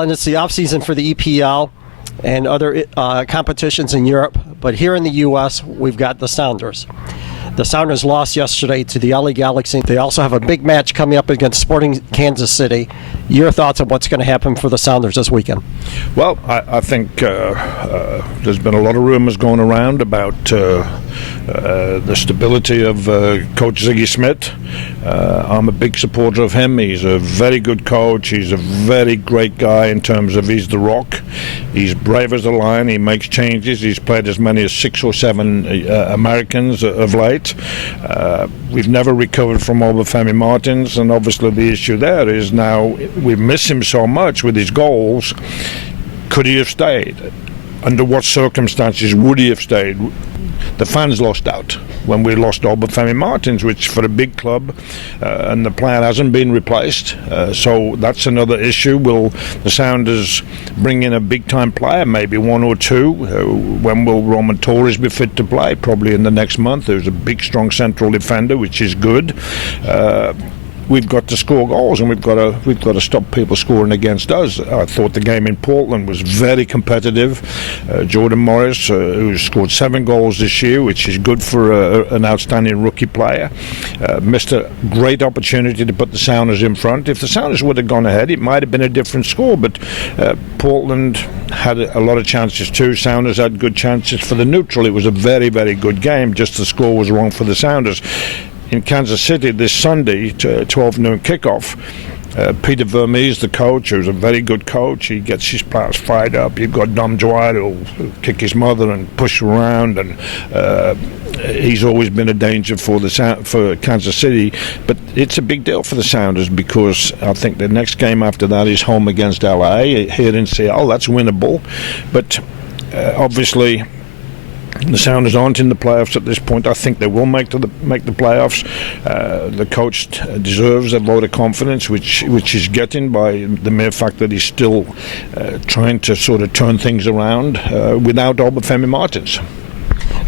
Alan, it's the off-season for the EPL and other competitions in Europe, but here in the U.S., we've got the Sounders. The Sounders lost yesterday to the LA Galaxy. They also have a big match coming up against Sporting Kansas City. Your thoughts on what's going to happen for the Sounders this weekend? Well, I think there's been a lot of rumors going around about the stability of Coach Ziggy Smith. I'm a big supporter of him. He's a very good coach. He's a very great guy in terms of he's the rock. He's brave as a lion. He makes changes. He's played as many as 6 or 7 Americans of late. We've never recovered from Obafemi Martins, and obviously the issue there is now we miss him so much with his goals. Could he have stayed? Under what circumstances would he have stayed? The fans lost out when we lost Obafemi Martins, which for a big club, and the player hasn't been replaced. So that's another issue. Will the Sounders bring in a big-time player, maybe 1 or 2? When will Roman Torres be fit to play? Probably in the next month. There's a big, strong central defender, which is good. We've got to score goals, and we've got to stop people scoring against us. I thought the game in Portland was very competitive. Jordan Morris, who scored 7 goals this year, which is good for an outstanding rookie player, missed a great opportunity to put the Sounders in front. If the Sounders would have gone ahead, it might have been a different score, but Portland had a lot of chances too. Sounders had good chances. For the neutral, it was a very, very good game, just the score was wrong for the Sounders. In Kansas City this Sunday, 12 noon kickoff, Peter Vermees, the coach, who's a very good coach, he gets his players fired up. You've got Dom Dwyer who'll kick his mother and push around, and he's always been a danger for Kansas City. But it's a big deal for the Sounders because I think the next game after that is home against LA here in Seattle. That's winnable, but obviously the Sounders aren't in the playoffs at this point. I think they will make the playoffs. The coach deserves a vote of confidence, which he's getting by the mere fact that he's still trying to sort of turn things around without Obafemi Martins.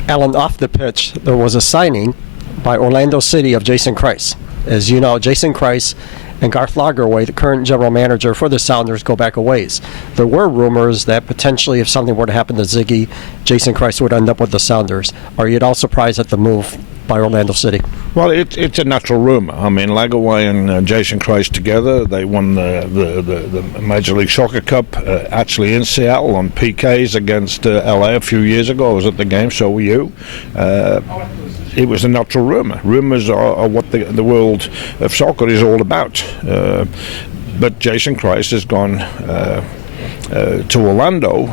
Alan, off the pitch, there was a signing by Orlando City of Jason Kreis. As you know, Jason Kreis and Garth Lagerwey, the current general manager for the Sounders, go back a ways. There were rumors that potentially if something were to happen to Ziggy, Jason Kreis would end up with the Sounders. Are you at all surprised at the move by Orlando City? Well, it's a natural rumor. I mean, Lagerwey and Jason Kreis together, they won the Major League Soccer Cup actually in Seattle on PKs against LA a few years ago. I was at the game, so were you. It was a natural rumor. Rumors are what the world of soccer is all about. But Jason Kreis has gone to Orlando,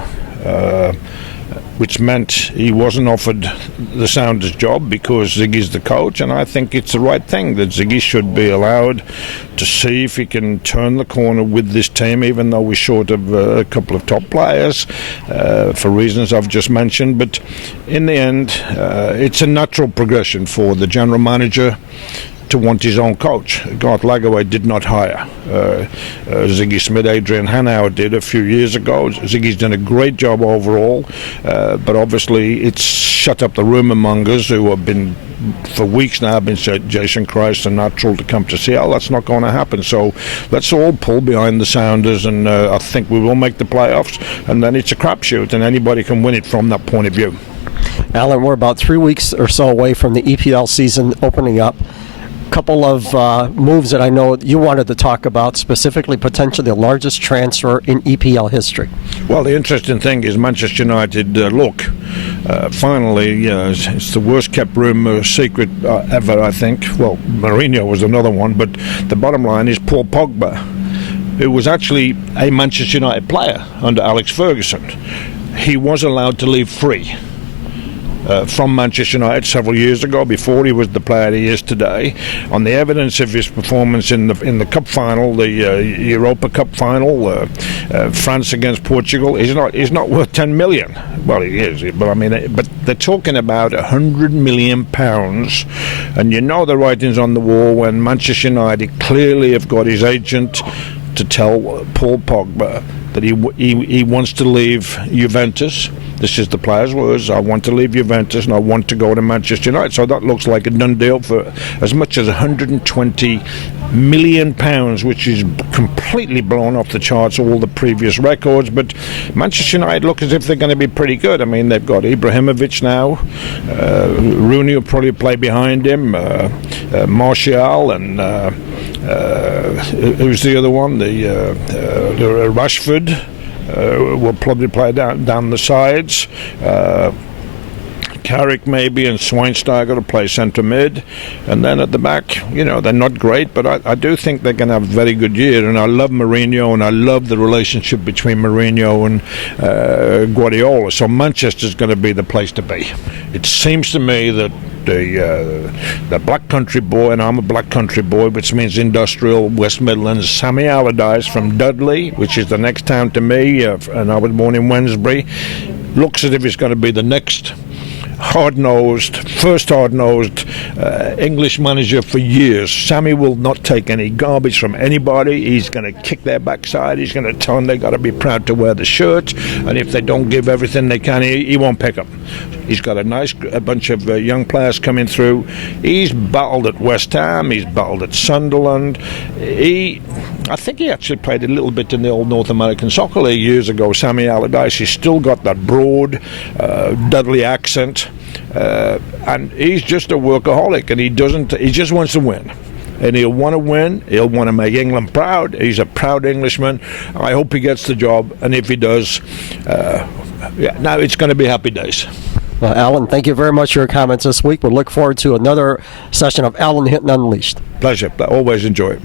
which meant he wasn't offered the Sounders job because Ziggy's the coach, and I think it's the right thing that Ziggy should be allowed to see if he can turn the corner with this team, even though we're short of a couple of top players for reasons I've just mentioned. But in the end, it's a natural progression for the general manager to want his own coach. Garth Lagerwey did not hire Ziggy Smith. Adrian Hanauer did a few years ago. Ziggy's done a great job overall, but obviously it's shut up the rumour mongers who have been for weeks now been saying Jason Kreis the natural to come to Seattle. That's not going to happen. So let's all pull behind the Sounders, and I think we will make the playoffs, and then it's a crapshoot and anybody can win it from that point of view. Alan, we're about 3 weeks or so away from the EPL season opening up. Couple of moves that I know you wanted to talk about, specifically potentially the largest transfer in EPL history. Well, the interesting thing is Manchester United, finally, it's the worst kept rumour secret ever, I think. Well, Mourinho was another one, but the bottom line is Paul Pogba, who was actually a Manchester United player under Alex Ferguson. He was allowed to leave free from Manchester United several years ago, before he was the player he is today, on the evidence of his performance in the cup final, the Europa Cup final, France against Portugal. He's not worth 10 million. Well, he is, but I mean, but they're talking about £100 million, and you know the writing's on the wall when Manchester United clearly have got his agent to tell Paul Pogba that he wants to leave Juventus. This is the player's words: I want to leave Juventus and I want to go to Manchester United. So that looks like a done deal for as much as 120 million, which is completely blown off the charts, all the previous records. But Manchester United look as if they're going to be pretty good. I mean, they've got Ibrahimovic now. Rooney will probably play behind him. Martial and who's the other one? The Rashford will probably play down the sides. Carrick maybe, and Schweinsteiger to play centre mid, and then at the back, they're not great, but I do think they're going to have a very good year. And I love Mourinho, and I love the relationship between Mourinho and Guardiola. So Manchester's going to be the place to be. It seems to me that the black country boy, and I'm a black country boy, which means industrial West Midlands, Sammy Allardyce from Dudley, which is the next town to me, and I was born in Wednesbury, looks as if he's going to be the next first hard-nosed English manager for years. Sammy will not take any garbage from anybody. He's going to kick their backside. He's going to tell them they got to be proud to wear the shirt, and if they don't give everything they can, he won't pick them. He's got a bunch of young players coming through. He's battled at West Ham. He's battled at Sunderland. I think he actually played a little bit in the old North American Soccer League years ago, Sammy Allardyce. He's still got that broad Dudley accent. And he's just a workaholic, and he just wants to win. And he'll want to win. He'll want to make England proud. He's a proud Englishman. I hope he gets the job, and if he does, now it's going to be happy days. Well, Alan, thank you very much for your comments this week. We'll look forward to another session of Alan Hinton Unleashed. Pleasure. I always enjoy it.